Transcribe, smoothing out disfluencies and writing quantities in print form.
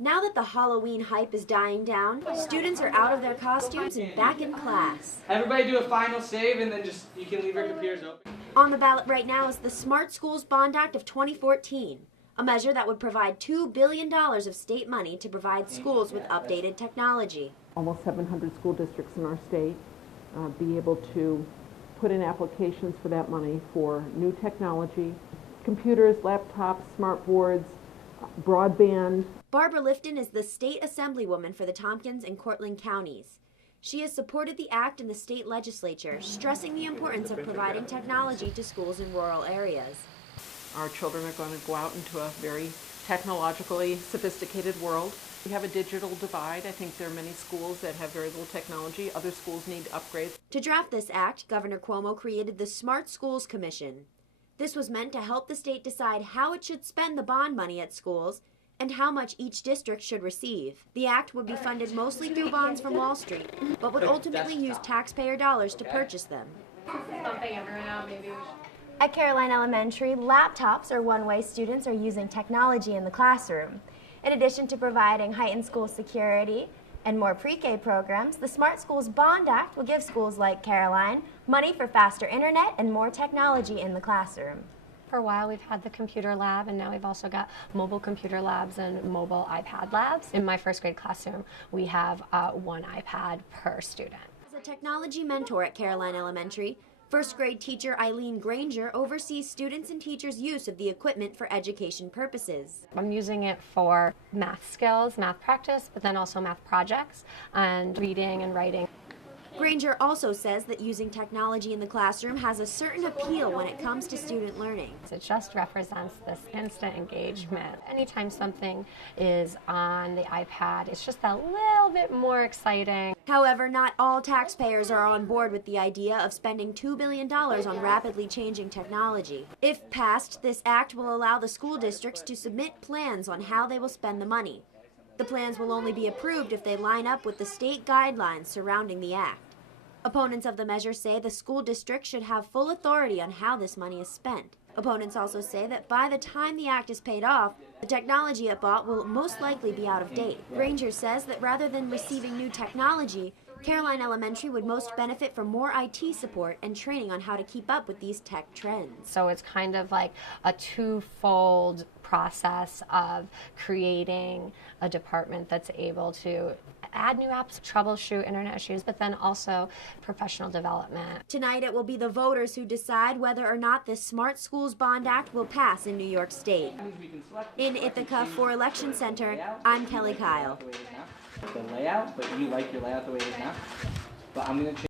Now that the Halloween hype is dying down, students are out of their costumes and back in class. Everybody do a final save and then you can leave your computers open. On the ballot right now is the Smart Schools Bond Act of 2014, a measure that would provide $2 billion of state money to provide schools with updated technology. Almost 700 school districts in our state be able to put in applications for that money for new technology, computers, laptops, smart boards, broadband. Barbara Lifton is the state assemblywoman for the Tompkins and Cortland counties. She has supported the act in the state legislature, stressing the importance of providing technology to schools in rural areas. Our children are going to go out into a very technologically sophisticated world. We have a digital divide. I think there are many schools that have very little technology. Other schools need upgrades. To draft this act, Governor Cuomo created the Smart Schools Commission. This was meant to help the state decide how it should spend the bond money at schools and how much each district should receive. The act would be funded mostly through bonds from Wall Street, but would ultimately use taxpayer dollars to purchase them. At Caroline Elementary, laptops are one way students are using technology in the classroom. In addition to providing heightened school security and more pre-K programs, the Smart Schools Bond Act will give schools like Caroline money for faster internet and more technology in the classroom. For a while we've had the computer lab, and now we've also got mobile computer labs and mobile iPad labs. In my first grade classroom, we have one iPad per student. As a technology mentor at Caroline Elementary, first grade teacher Eileen Granger oversees students and teachers' use of the equipment for education purposes. I'm using it for math skills, math practice, but then also math projects and reading and writing. Granger also says that using technology in the classroom has a certain appeal when it comes to student learning. It just represents this instant engagement. Anytime something is on the iPad, it's just that little bit more exciting. However, not all taxpayers are on board with the idea of spending $2 billion on rapidly changing technology. If passed, this act will allow the school districts to submit plans on how they will spend the money. The plans will only be approved if they line up with the state guidelines surrounding the act. Opponents of the measure say the school district should have full authority on how this money is spent. Opponents also say that by the time the act is paid off, the technology it bought will most likely be out of date. Granger says that rather than receiving new technology, Caroline Elementary would most benefit from more IT support and training on how to keep up with these tech trends. So it's kind of like a twofold process of creating a department that's able to add new apps, troubleshoot internet issues, but then also professional development. Tonight it will be the voters who decide whether or not this Smart Schools Bond Act will pass in New York State. In Ithaca for Election Center, I'm Kelli Kyle. The layout, but you like your layout the way it is now. But I'm going to change